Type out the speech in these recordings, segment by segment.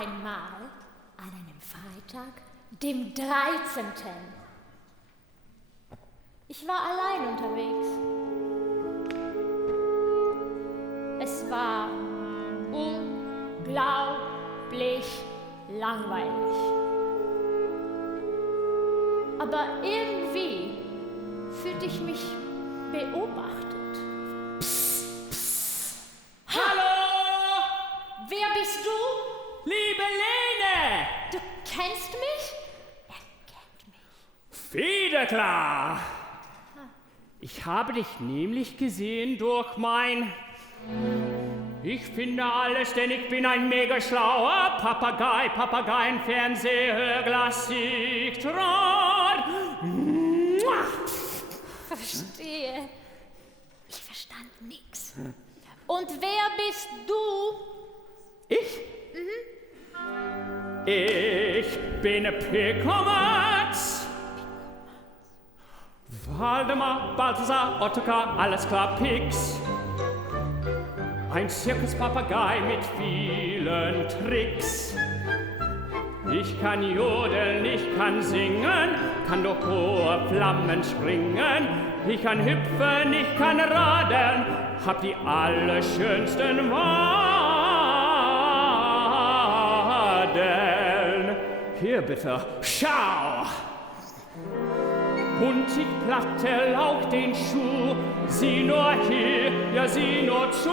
einmal an einem Freitag, dem 13. Ich war allein unterwegs. Es war unglaublich langweilig. Aber irgendwie fühlte ich mich beobachtet. Psst, psst. Hallo! Wer bist du? Liebe Lene! Du kennst mich? Er kennt mich. Wieder klar! Ich habe dich nämlich gesehen durch mein... Ich finde alles, denn ich bin ein mega schlauer Papagei, Fernsehhörglas, ich Draht. Verstehe. Ich verstand nix. Und wer bist du? Ich? Ich bin Pickomatz. Waldemar, Balthasar, Ottokar, alles klar, Pix. Ein Zirkuspapagei mit vielen Tricks. Ich kann jodeln, ich kann singen, kann durch hohe Flammen springen. Ich kann hüpfen, ich kann radeln, hab die allerschönsten Wadeln. Hier bitte, schau! Und ich platte Lauch den Schuh, sieh nur hier, ja sieh nur zu.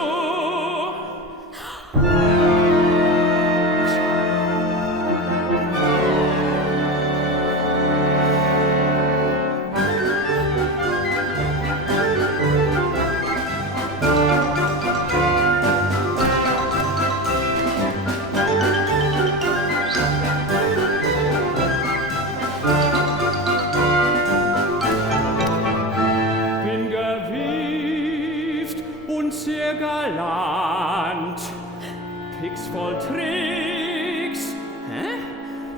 Sehr galant, Pix voll Tricks. Hä?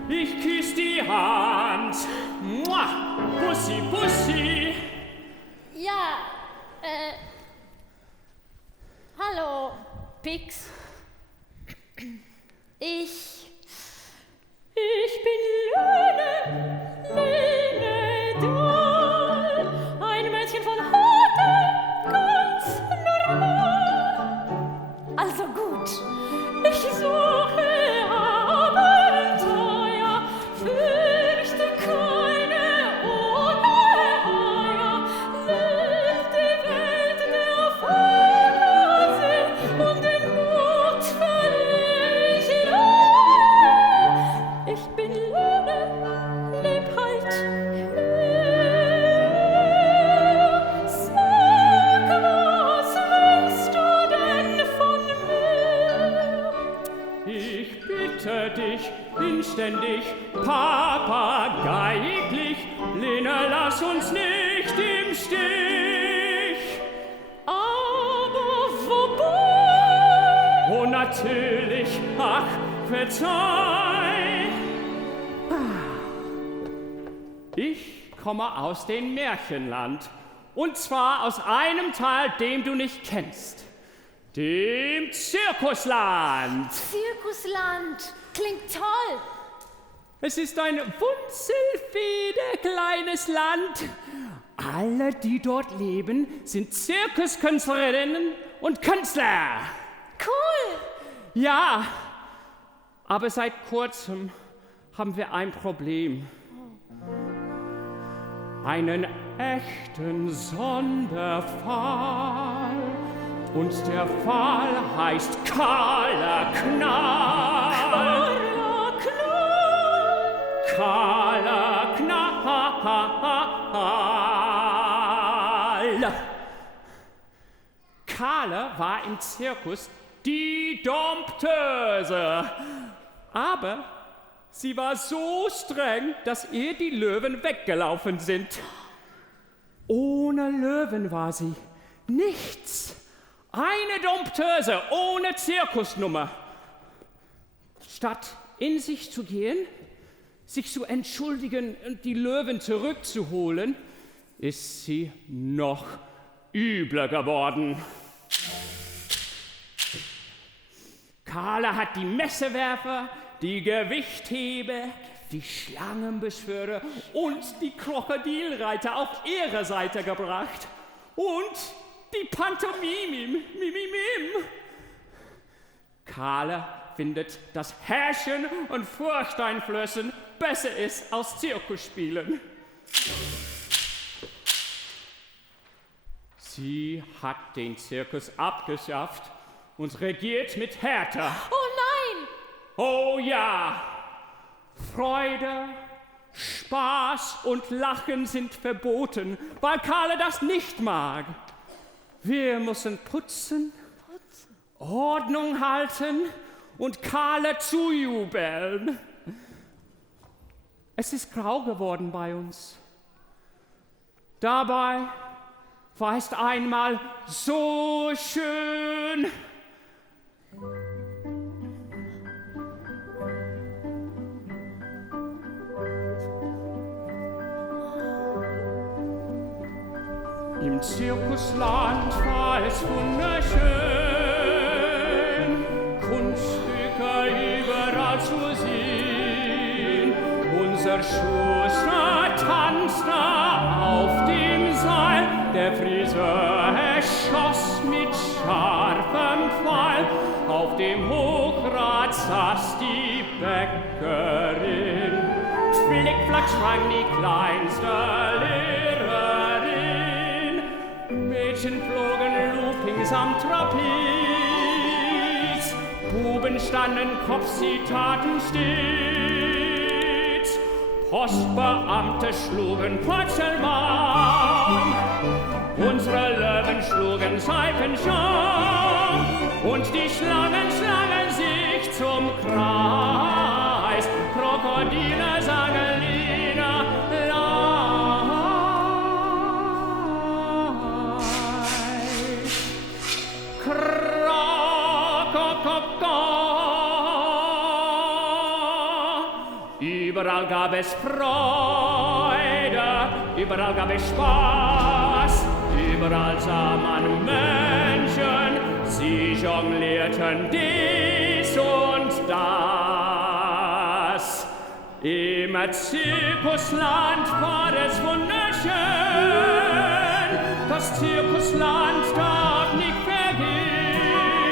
Ich küss die Hand. Mua, Bussi, Bussi. Ja, hallo, Pix. Ich bin Lene Dahl, ein Mädchen von heute, ganz also gut, ich suche Abenteuer, fürchte keine Ungeheuer, lebt die Welt der Fantasie und den Mut verliere ich lange. Ich bin Lene, leb halt dich inständig, papageiglich, Lene, lass uns nicht im Stich. Aber wobei? Oh, natürlich, ach, verzeih. Ich komme aus dem Märchenland, und zwar aus einem Teil, den du nicht kennst. Dem Zirkusland. Zirkusland. Klingt toll. Es ist ein Wunzelfeder kleines Land. Alle, die dort leben, sind Zirkuskünstlerinnen und Künstler. Cool. Ja, aber seit kurzem haben wir ein Problem. Einen echten Sonderfall. Und der Fall heißt Kahler Knall. Kahler Knall. Kahler Knall. Kahler war im Zirkus die Dompteuse. Aber sie war so streng, dass ihr die Löwen weggelaufen sind. Ohne Löwen war sie nichts. Eine Dompteuse ohne Zirkusnummer. Statt in sich zu gehen, sich zu entschuldigen und die Löwen zurückzuholen, ist sie noch übler geworden. Kahler hat die Messerwerfer, die Gewichthebe, die Schlangenbeschwörer und die Krokodilreiter auf ihre Seite gebracht. Und die Pantomimim. Karle findet, dass Herrschen und Furchteinflößen besser ist als Zirkusspielen. Sie hat den Zirkus abgeschafft und regiert mit Härte. Oh nein! Oh ja! Freude, Spaß und Lachen sind verboten, weil Karle das nicht mag. Wir müssen putzen, Ordnung halten und Karle zujubeln. Es ist grau geworden bei uns. Dabei war es einmal so schön. Im Zirkusland war es wunderschön, Kunststücke überall zu sehen. Unser Schuster tanzte auf dem Seil, der Friseur erschoss mit scharfem Pfeil. Auf dem Hochrad saß die Bäckerin, Flickflack sprang die kleinste Lehrerin. Mädchen flogen Loopings am Trapez, Buben standen Kopf, sie taten stets. Postbeamte schlugen Purzelbaum, unsere Löwen schlugen Seifenscham und die Schlangen schlangen sich zum Kreis. Krokodile sangen Lieder Überall gab es Freude, überall gab es Spaß, überall sah man Menschen, sie jonglierten dies und das. Im Zirkusland war es wunderschön, das Zirkusland darf nicht vergehen,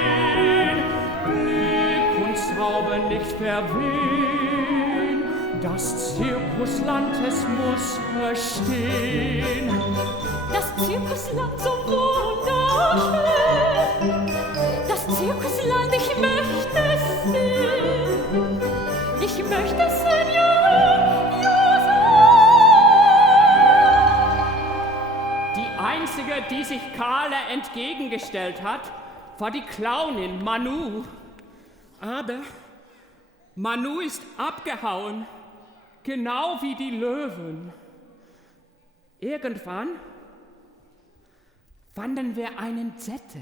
Glück und Zauber nicht verwehen. Das Zirkusland, es muss verstehen. Das Zirkusland so wunderschön. Das Zirkusland, ich möchte es sehen. Ich möchte es sehen, ja, Die einzige, die sich Karle entgegengestellt hat, war die Clownin Manu. Aber Manu ist abgehauen. Genau wie die Löwen. Irgendwann fanden wir einen Zettel.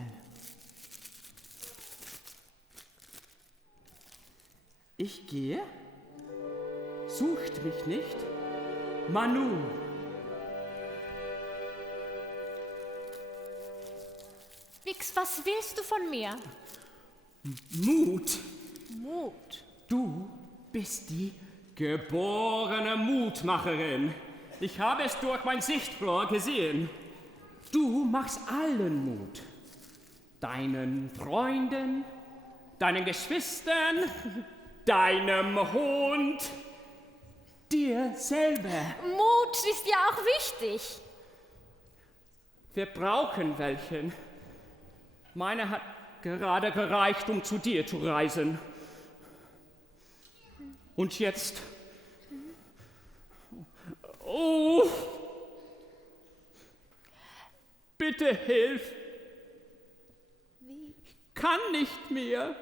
Ich gehe, sucht mich nicht, Manu. Wix, was willst du von mir? Mut. Mut. Du bist die geborene Mutmacherin. Ich habe es durch mein Sichtrohr gesehen. Du machst allen Mut. Deinen Freunden, deinen Geschwistern, deinem Hund, dir selber. Mut ist ja auch wichtig. Wir brauchen welchen. Meine hat gerade gereicht, um zu dir zu reisen. Und jetzt? Oh! Bitte hilf! Wie? Ich kann nicht mehr.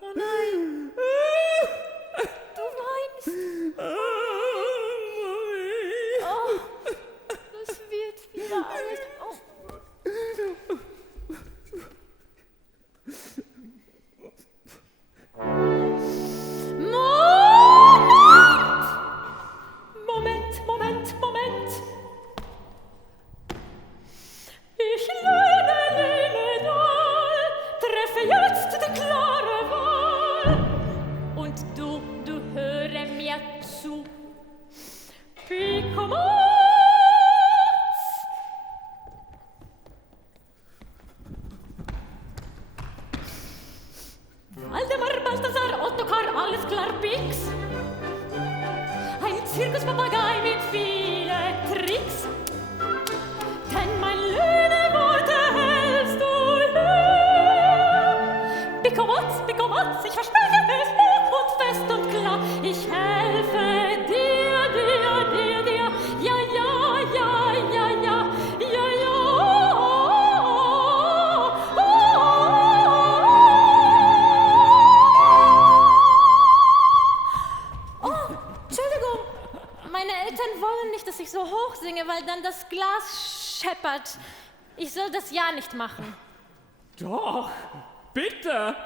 Oh nein! Du weinst! Oh, das wird wieder alles... Oh. treffe jetzt die klare Wahl. Und du höre mir zu. Picomaz! Waldemar, Balthasar, Ottokar, alles klar, Pix. Ein Zirkuspapagei mit vielen Tricks. Denn mein Lüneworte hältst du leer. Picomaz, ich verspreche es hoch und fest und klar. Ich helfe dir, ja, Entschuldigung, meine Eltern wollen nicht, dass ich so hoch singe, weil dann das Glas scheppert. Ich soll das ja nicht machen. Doch, bitte,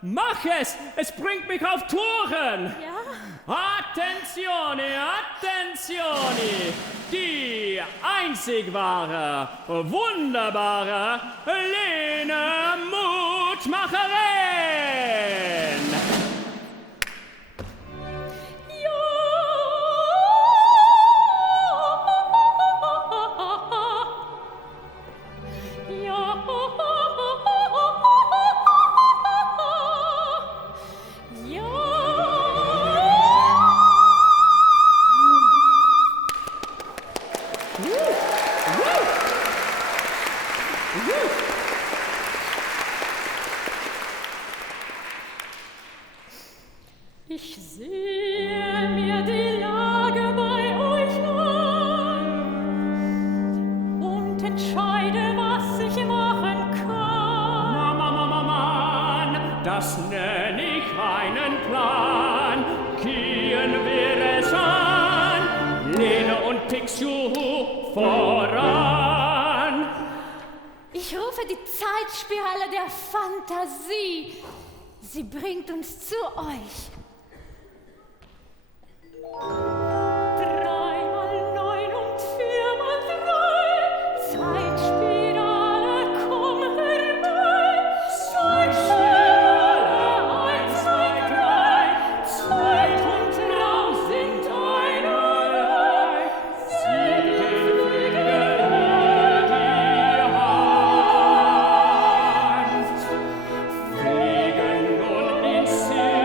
mach es! Es bringt mich auf Touren! Ja? Attenzione, attenzione! Die einzig wahre, wunderbare Lene Mutmacherin! Ich sehe mir die Lage bei euch an und entscheide, was ich machen kann. Mann, das nenn ich einen Plan. Gehen wir es an, Lene und Tixu voran. Ich rufe die Zeitspirale der Fantasie. Sie bringt uns zu euch. 3 mal 9 und 4 mal 3. Zeitspirale, komm herbei. Zeitspirale, 1, 2, 3. Zeit und Raum sind einerlei. Sie fliegen in die Hand. Fliegen nun ins Zirkusland.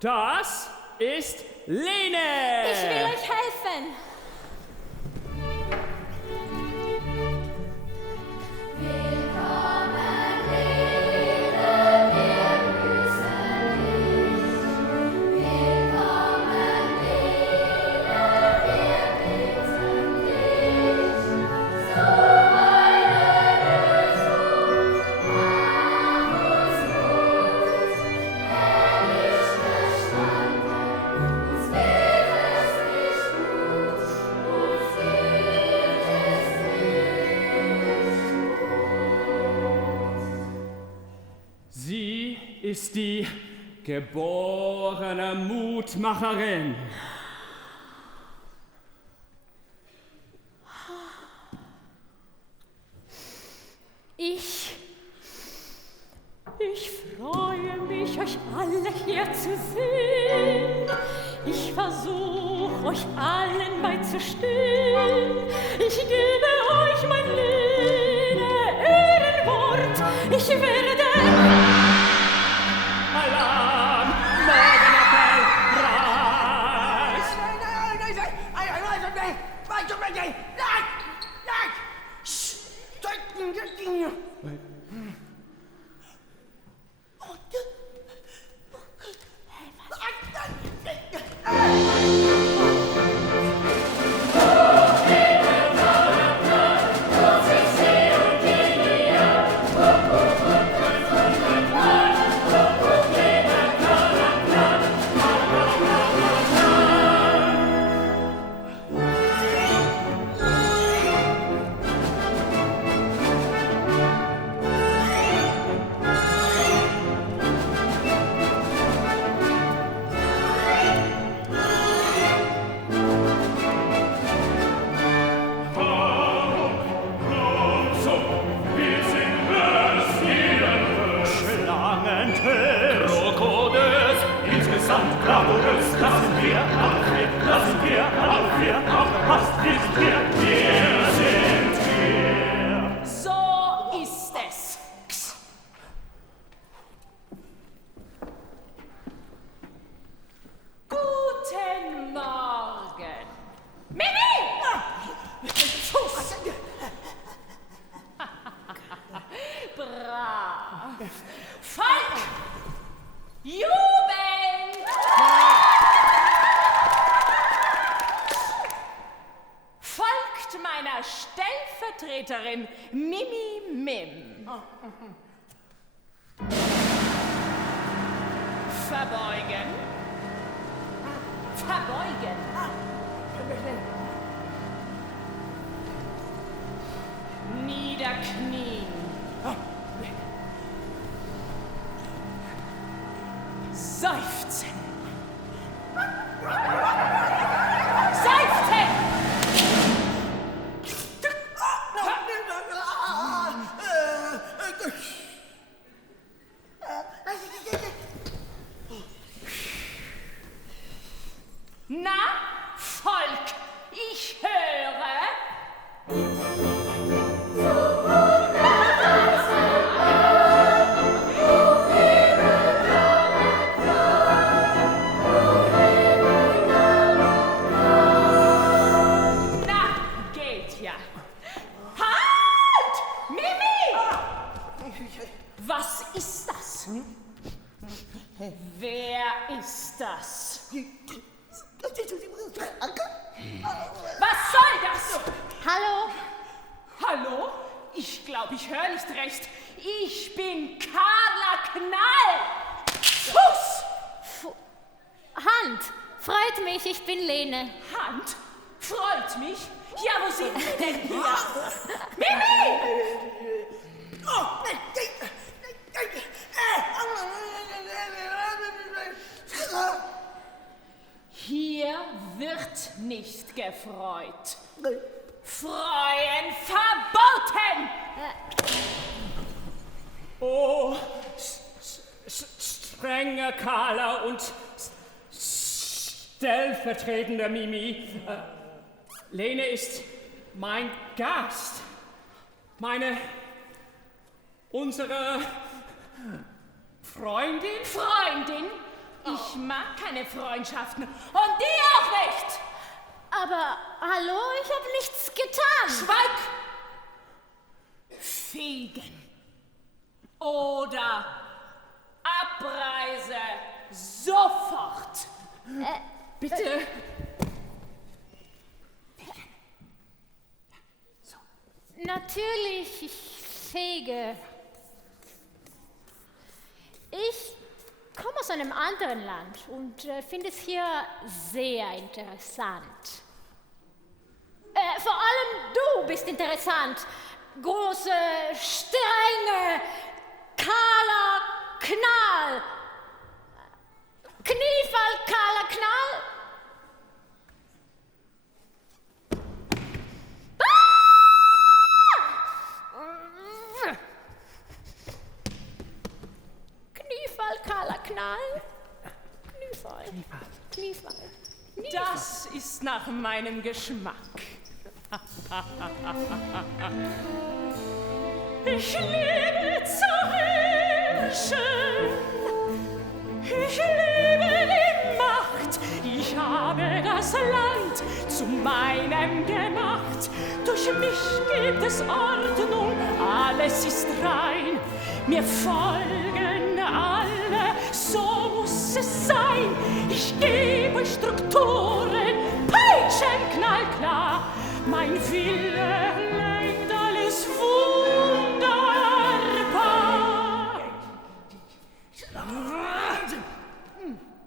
Das ist Lene! Ich will euch helfen. Sie ist die geborene Mutmacherin. Ich freue mich, euch alle hier zu sehen. Ich versuche, euch allen beizustehen. Ich gebe euch mein Ehrenwort. Ich werde... Alarm! Morgenappell! Rasch! Stellvertreterin Mimi Mim. Verbeugen. Verbeugen. Niederknien. Seufzen. Seufzen! Na, Volk, ich höre. Na, geht ja. Halt! Mimi! Was ist das? Wer ist das? Was soll das? Hallo? Hallo? Ich glaube, ich höre nicht recht. Ich bin Carla Knall. Fuß! Hand, freut mich, ich bin Lene. Hand? Freut mich. Ja, wo sind Sie denn hier? Mimi! Hier wird nicht gefreut. Freuen verboten! Oh, strenge Carla und stellvertretende Mimi. Lene ist mein Gast. Unsere Freundin? Freundin? Ich mag keine Freundschaften. Und die auch nicht! Aber hallo, ich habe nichts getan. Schweig! Fegen. Oder Abreise. Sofort. Bitte. Natürlich, ich fege. Ich komme aus einem anderen Land und finde es hier sehr interessant. Vor allem du bist interessant. Große, strenge Carla Knall. Knall. Kniefall. Das ist nach meinem Geschmack. Ich liebe zu herrschen. Ich liebe die Macht. Ich habe das Land zu meinem gemacht. Durch mich gibt es Ordnung, alles ist rein. Mir folgen alle, so muss es sein. Ich gebe Strukturen, Peitschen knallklar. Mein Wille lenkt alles wunderbar.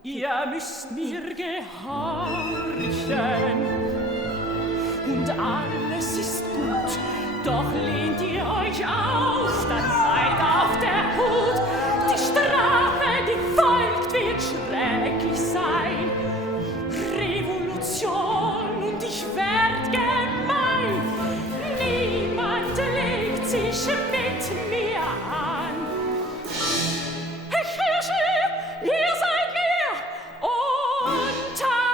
Ihr müsst mir gehorchen und alles ist gut. Doch lehnt ihr euch auf, dann seid auf der Hut. Die Strafe, die folgt, wird schrecklich sein. Revolution und ich werd gemein. Niemand legt sich mit mir an. Ich herrsche, ihr seid mir untertan.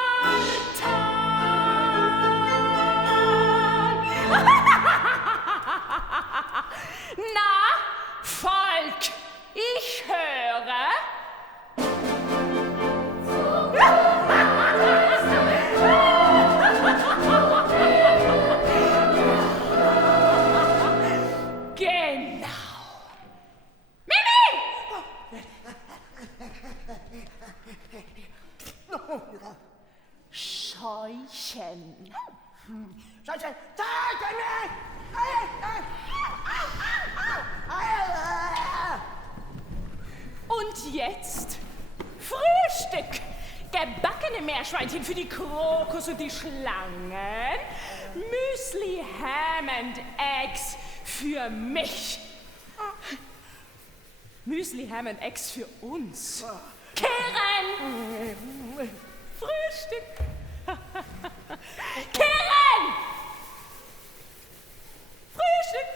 Na, Volk, ich höre. Genau. Mimi! Scheuchen. Scheuchen, Und jetzt Frühstück. Gebackene Meerschweinchen für die Krokus und die Schlangen. Müsli, Ham and Eggs für mich. Müsli, Ham and Eggs für uns. Keren! Frühstück. Keren! Frühstück.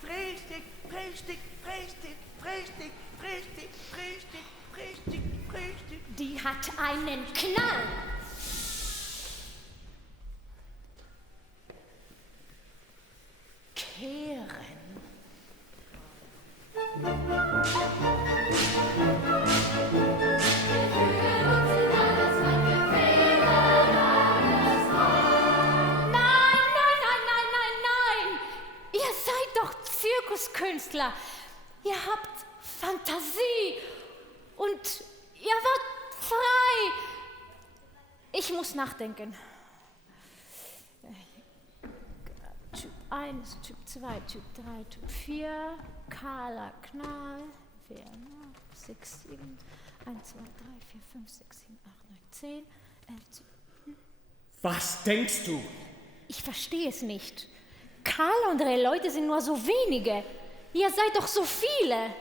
Frühstück, Frühstück, Frühstück, Frühstück, Frühstück, Frühstück, Frühstück, Frühstück. Die hat einen Knall. Kehren. Nein. Ihr seid doch Zirkuskünstler. Ihr habt Fantasie und ihr wart frei. Ich muss nachdenken. Typ 1, Typ 2, Typ 3, Typ 4, kahler Knall, 4, 6, 7, 1, 2, 3, 4, 5, 6, 7, 8, 9, 10, 11, 12. Was denkst du? Ich verstehe es nicht. Karl und ihre Leute sind nur so wenige. Ihr seid doch so viele.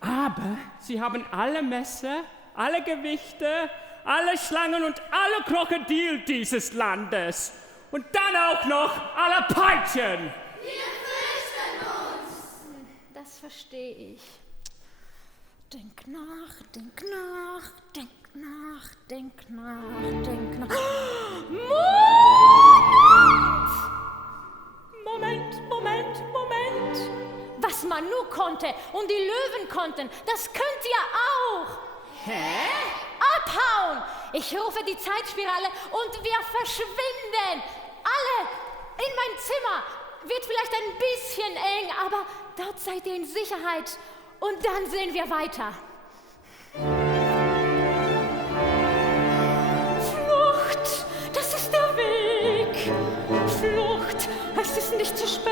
Aber sie haben alle Messer, alle Gewichte, alle Schlangen und alle Krokodil dieses Landes. Und dann auch noch alle Peitschen. Wir fürchten uns. Das verstehe ich. Denk nach. Moment! Was Manu konnte und die Löwen konnten, das könnt ihr auch. Hä? Abhauen! Ich rufe die Zeitspirale und wir verschwinden. Alle in mein Zimmer. Wird vielleicht ein bisschen eng, aber dort seid ihr in Sicherheit. Und dann sehen wir weiter. Flucht, das ist der Weg. Flucht, es ist nicht zu spät.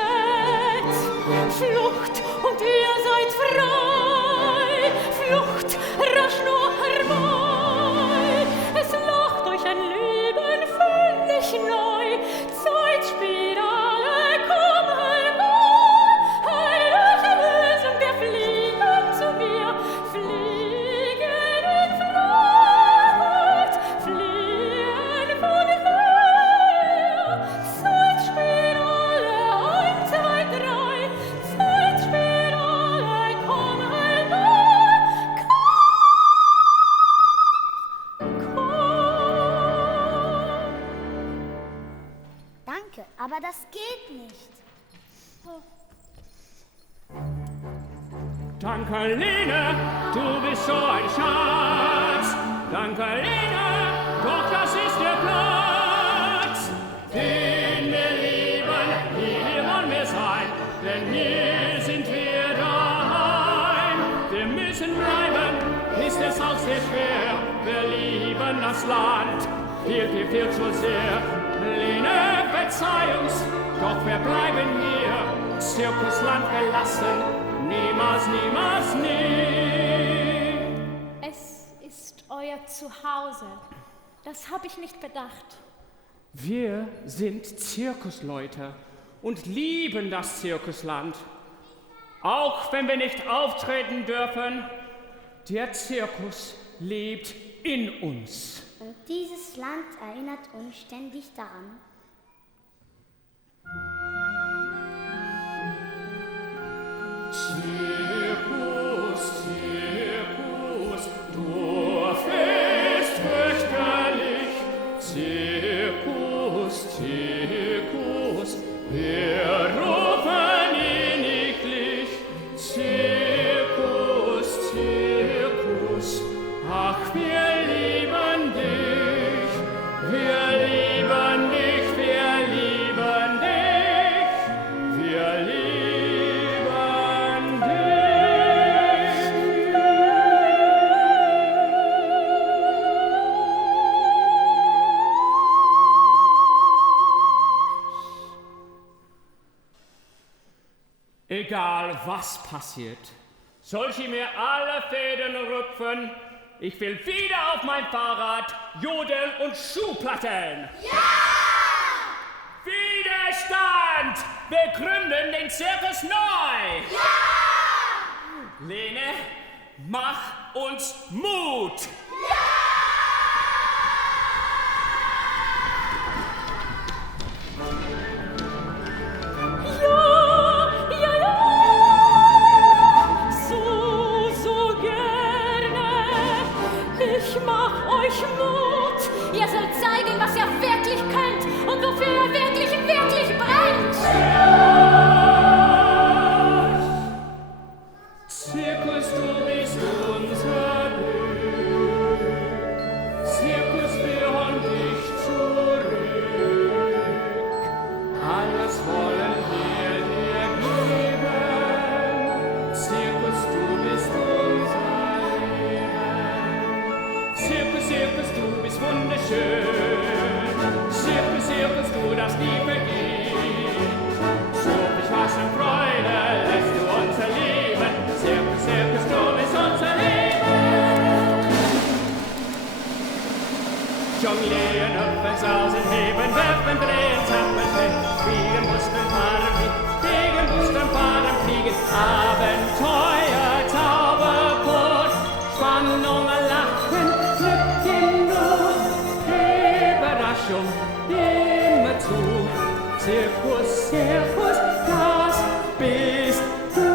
Flucht und ihr seid frei. Flucht, rasch nur herbei. Es lacht euch ein Leben völlig neu. Zeitspirale, komm herbei. Heilige Lösung, wir fliegen zu mir. Fliegen in Freiheit. Fliehen von her. Zeitspirale, 1, 2, 3. Zeitspirale, komm herbei. Danke, Lene, du bist so ein Schatz. Danke, Lene, doch das ist der Platz, den wir lieben, hier wollen wir sein, denn hier sind wir daheim. Wir müssen bleiben, ist es auch sehr schwer, wir lieben das Land, viel zu sehr. Lene, verzeih uns, doch wir bleiben hier, Zirkusland verlassen, niemals, niemals, nie. Es ist euer Zuhause. Das habe ich nicht bedacht. Wir sind Zirkusleute und lieben das Zirkusland. Auch wenn wir nicht auftreten dürfen, der Zirkus lebt in uns. Und dieses Land erinnert uns ständig daran. Zirkus, Zirkus, Dorffest fürchterlich. Zirkus, Zirkus, wir rufen inniglich. Zirkus, Zirkus, ach, wir lieben dich. Wir lieben dich, wir lieben dich. Wir lieben dich. Egal was passiert, soll sie mir alle Fäden rupfen, ich will wieder auf mein Fahrrad jodeln und Schuhplatteln. Ja! Widerstand! Wir gründen den Zirkus neu! Ja! Lene, mach uns Mut! Ihr sollt zeigen, was ihr wirklich könnt und wofür ihr wirklich, wirklich brennt. Zirkus, du bist unser Glück. Zirkus, wir holen dich zurück. Alles wollen wir dir geben. Zirkus, du bist unser Leben. Zirkus, Zirkus, du bist wunderschön. Zirkus, Zirkus, du darfst nie vergehen. So viel Spaß und Freude lässt du uns erleben. Zirkus, Zirkus, du bist unser Leben. Jonglieren, hüpfen, sausen, heben, werfen, drehen, zappeln, schwingen, fliegen, mussten, fahren, fliegen, mussten, fahren, fliegen. Abenteuer, Zauberboot, Spannung, Lachen, Glück im Not, Überraschung, immerzu. Zirkus, Zirkus, das bist du.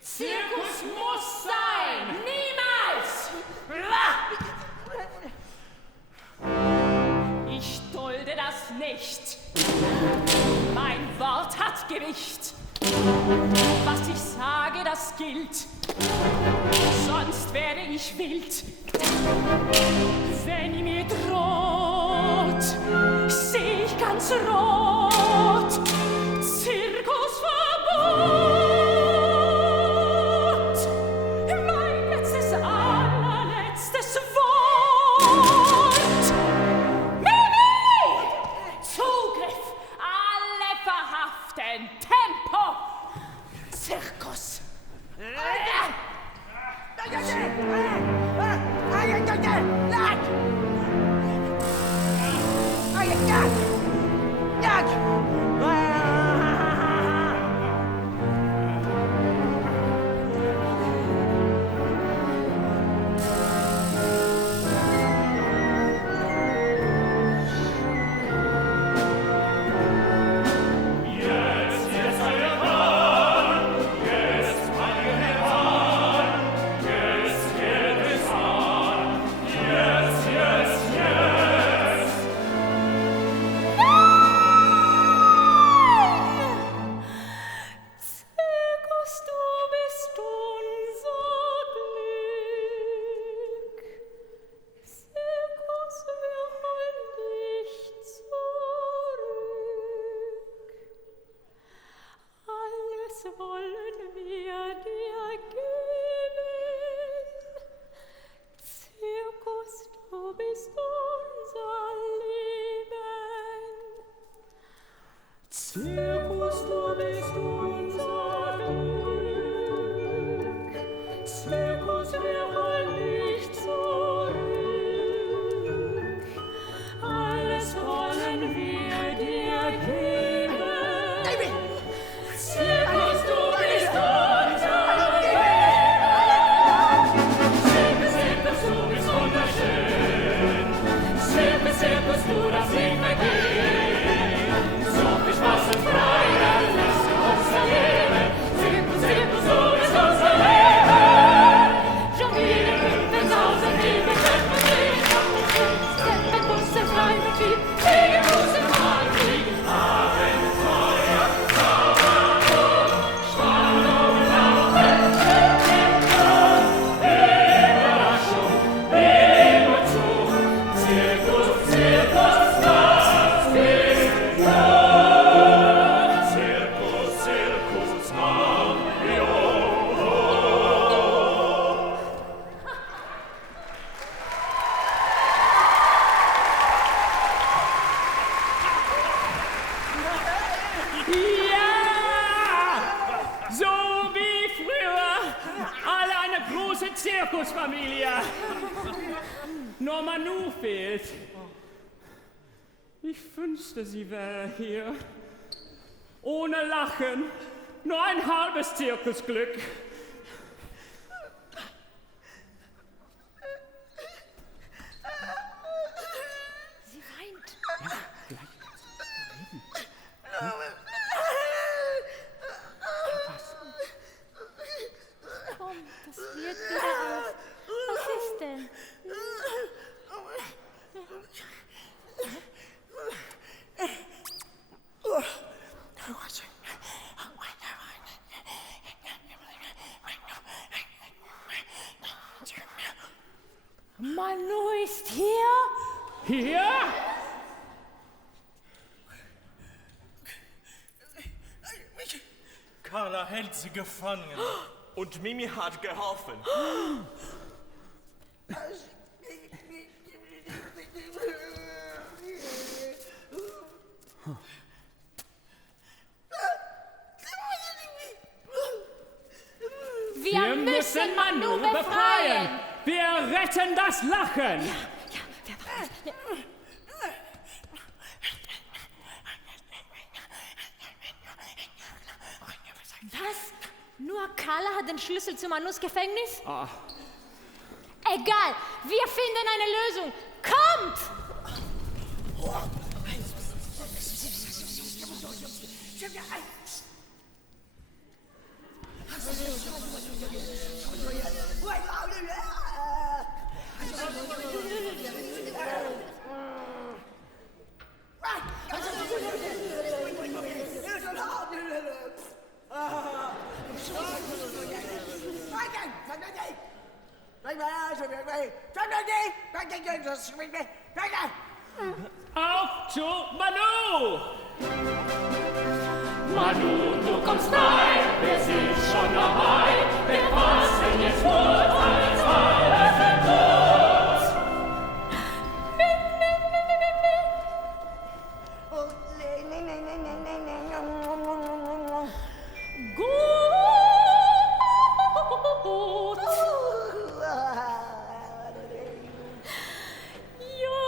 Zirkus muss sein! Niemals! Ich dulde das nicht. Mein Wort hat Gewicht. Was ich sage, das gilt. Sonst werde ich wild. Wenn ihr mir droht, seh ich ganz rot. Zirkusverbot. Mein letztes, allerletztes Wort. Zirkusfamilie. Nur Manu fehlt. Ich wünschte, sie wäre hier. Ohne Lachen. Nur ein halbes Zirkusglück. Sie weint. Ja, gleich reden. Komm, das wird wieder auf. Was ist denn? Manu ist hier? Hier? Carla hält sie gefangen. Und Mimi hat geholfen. Wir müssen Manu befreien. Wir retten das Lachen. Ja. Was? Nur Carla hat den Schlüssel zu Manus Gefängnis? Ah. Egal, wir finden eine Lösung. Kommt! Auf zu Manu! Manu, du kommst rein, wir sind schon dabei. Wir fassen jetzt Mut, alle zwei öffnen kurz. Gut. Ja.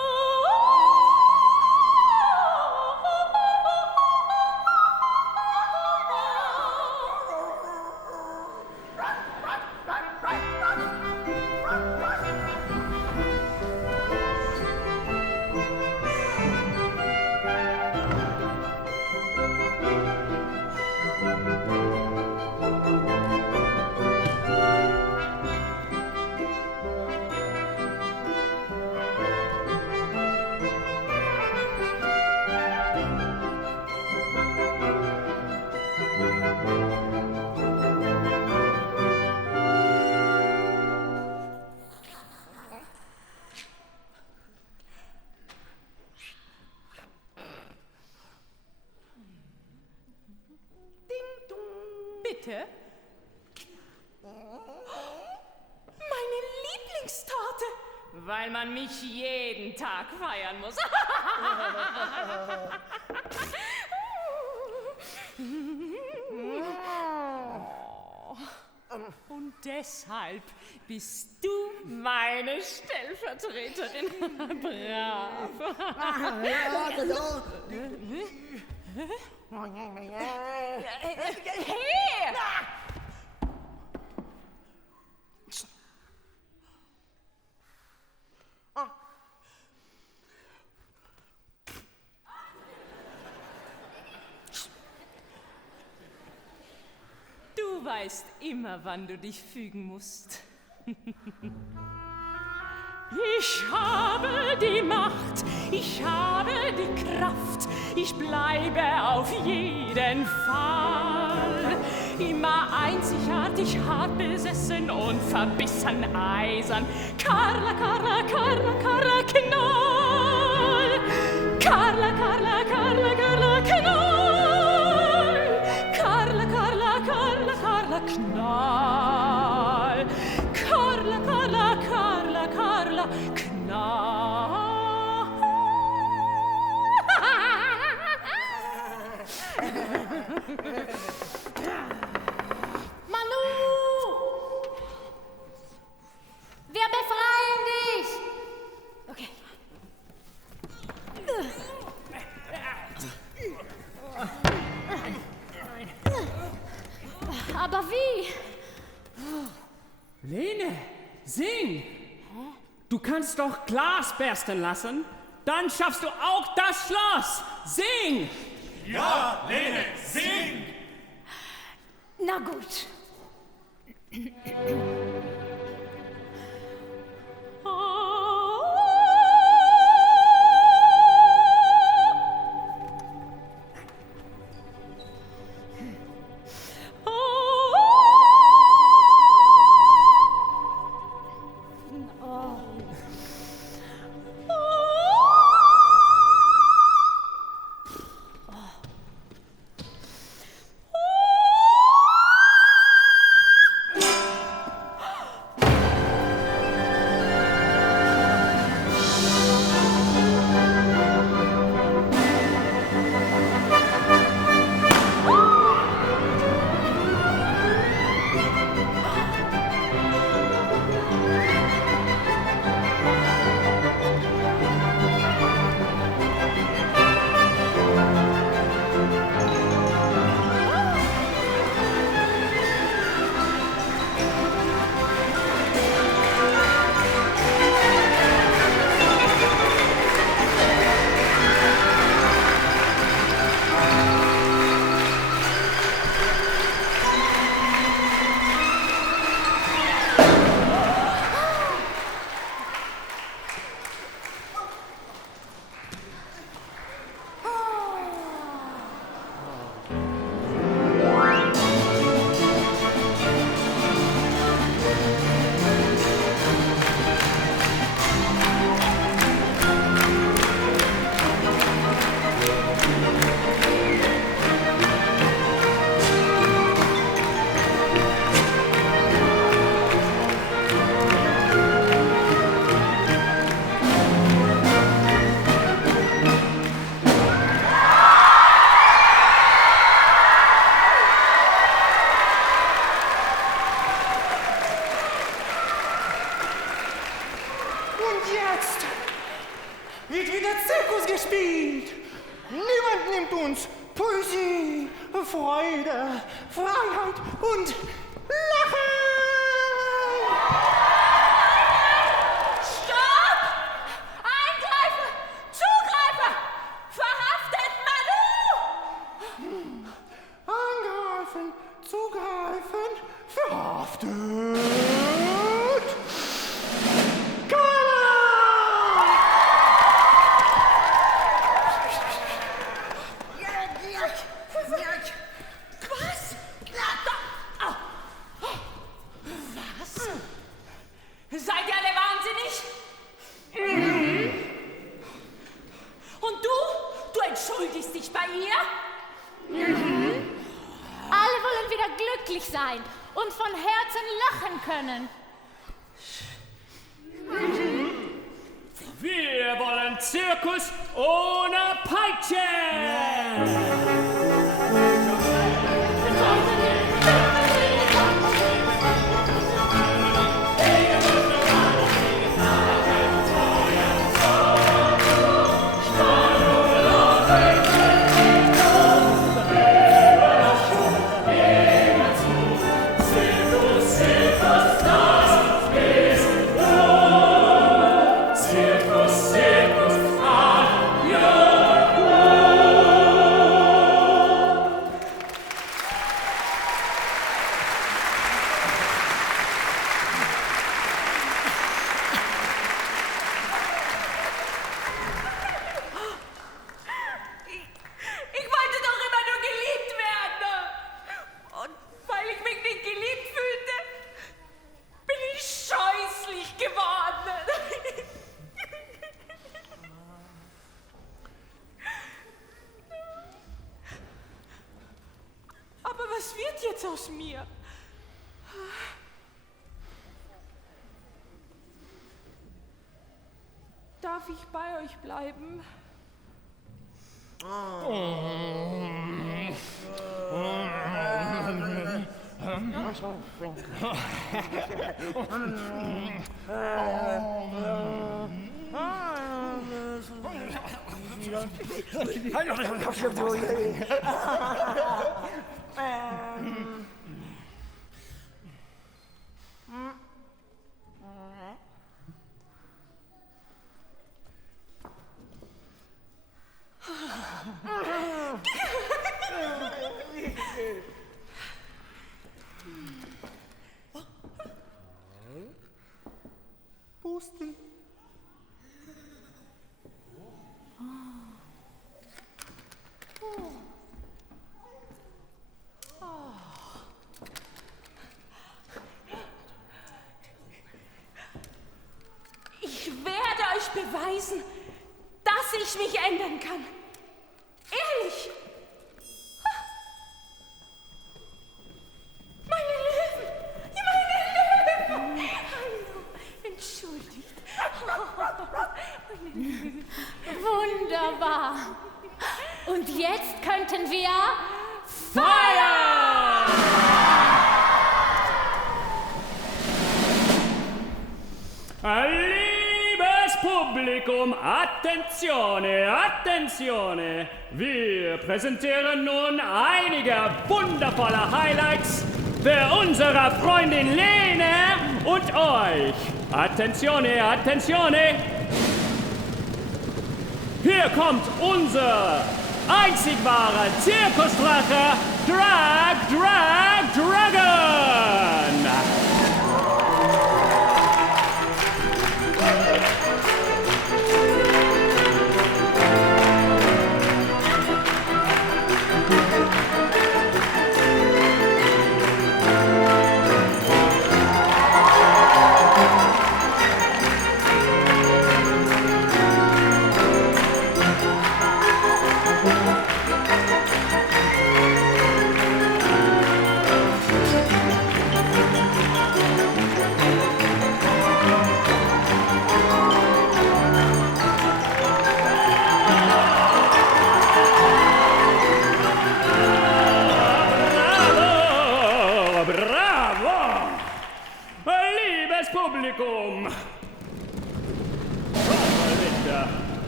Geschenke? Meine Lieblingstorte, weil man mich jeden Tag feiern muss. Und deshalb bist du meine Stellvertreterin. Brav. Ja, genau. Hey! Du weißt immer, wann du dich fügen musst. Ich habe die Macht, ich habe die Kraft, ich bleibe auf jeden Fall. Immer einzigartig, hart besessen und verbissen eisern. Carla, Carla, Carla, Carla, Knoll. Carla, Carla, Carla, Carla, Knoll. Carla, Carla, Carla, Carla, Knall. Carla, Carla, Carla, Carla, Knall. Manu! Wir befreien dich! Okay. Aber wie? Lene, sing! Du kannst doch Glas bersten lassen, dann schaffst du auch das Schloss. Sing! Ja, Lene, sing! Na gut. Wird wieder Zirkus gespielt. Niemand nimmt uns Poesie, Freude, Freiheit und Lachen. Stopp! Eingreifen! Zugreifer! Verhaftet Manu! Angreifen, zugreifen, verhaftet. Seid ihr alle wahnsinnig? Und du? Du entschuldigst dich bei ihr? Alle wollen wollen wieder glücklich sein und von Herzen lachen können. Wir wollen Zirkus ohne Peitsche! Was wird jetzt aus mir? Darf ich bei euch bleiben? Pusten. Ich werde euch beweisen, dass ich mich ändern kann. Ehrlich. Meine Löwen. Hallo. Entschuldigt. Wunderbar. Und jetzt könnten wir Feiern! Liebes Publikum, Attenzione, Attenzione! Wir präsentieren nun einige wundervolle Highlights für unsere Freundin Lene und euch. Attenzione, Attenzione! Hier kommt unser einzig wahrer Zirkusdrache, Dragon!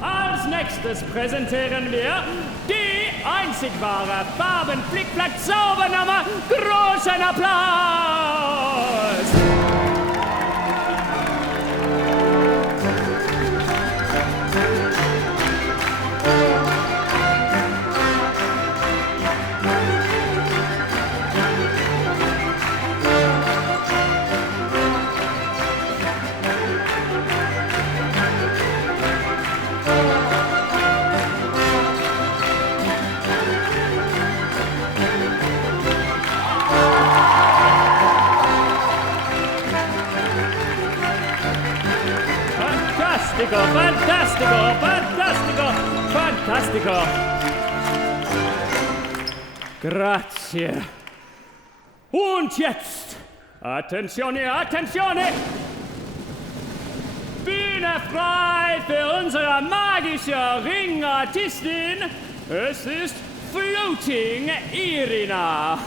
Als nächstes präsentieren wir die einzig wahre Farben-Flick-Flack-Zaubernummer. Großen Applaus! Fantastico, fantastico, fantastico! Grazie. Und jetzt, attenzione, attenzione! Bühne frei für unsere magische Ringartistin. Es ist Floating Irina.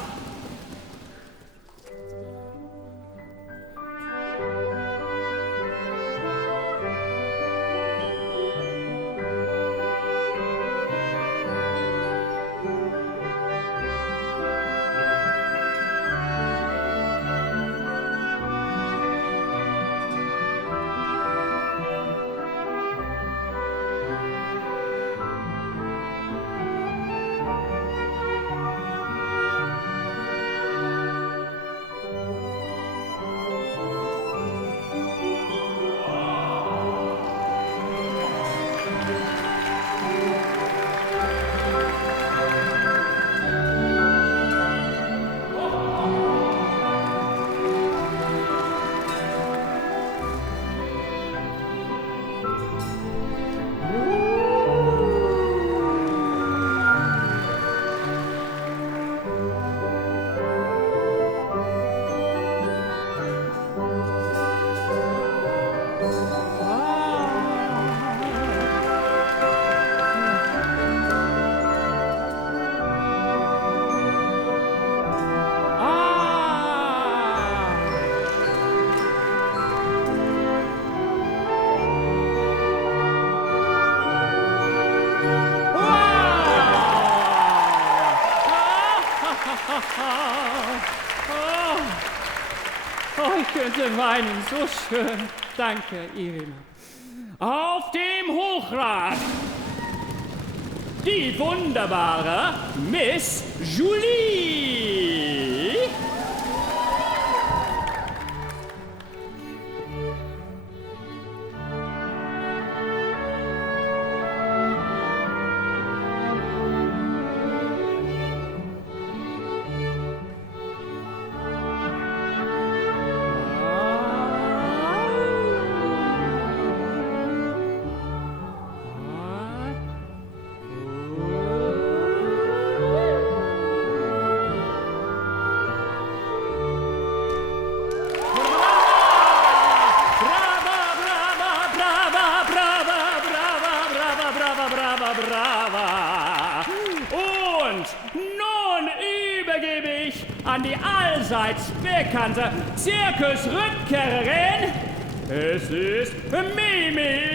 Oh, ich könnte weinen, so schön. Danke, Irina. Auf dem Hochrad die wunderbare Miss Julie. Brava. Und nun übergebe ich an die allseits bekannte Zirkusrückkehrerin. Es ist Mimi Mim.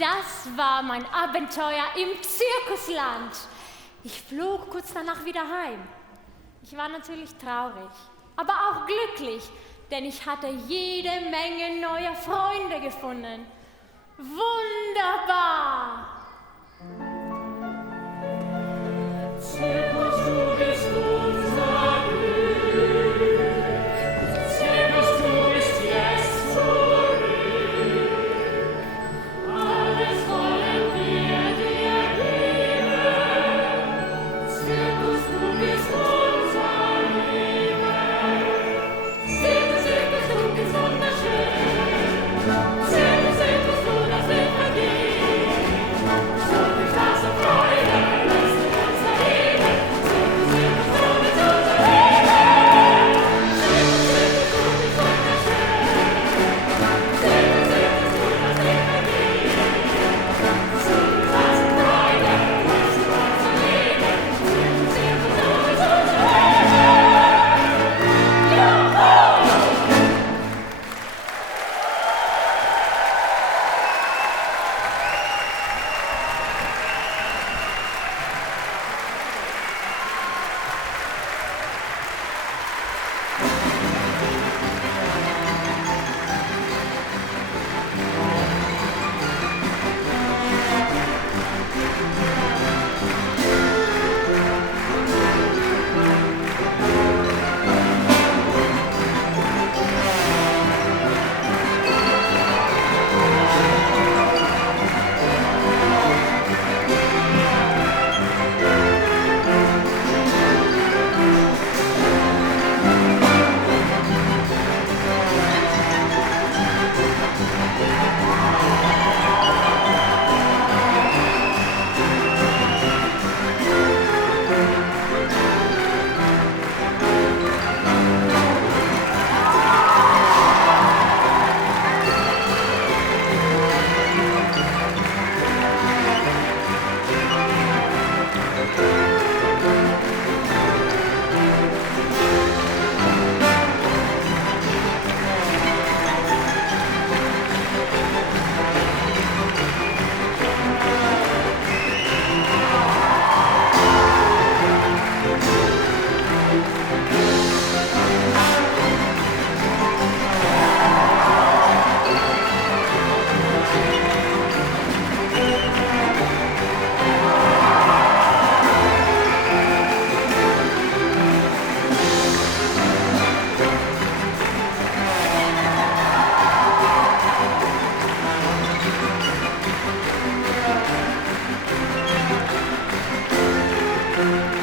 das war mein Abenteuer im Zirkusland. Ich flog kurz danach wieder heim. Ich war natürlich traurig, aber auch glücklich, denn ich hatte jede Menge neuer Freunde gefunden. Wunderbar! Zirkus, du bist unser Glück. Zirkus, du bist jetzt zurück. Alles wollen wir dir geben. Zirkus, du bist unser Leben. Zirkus, Zirkus, du bist wunderschön. Zirkus, Zirkus, du darfst nicht vergehen. So viel Spaß und Freude, lass du uns erleben. Zirkus, Zirkus, du bist unser Leben. Zirkus, Zirkus, du bist wunderschön. Zirkus, Zirkus, du darfst nicht vergehen. So viel Spaß und Freude, lass du uns erleben. Zirkus, Zirkus, du bist unser Leben. Juhu!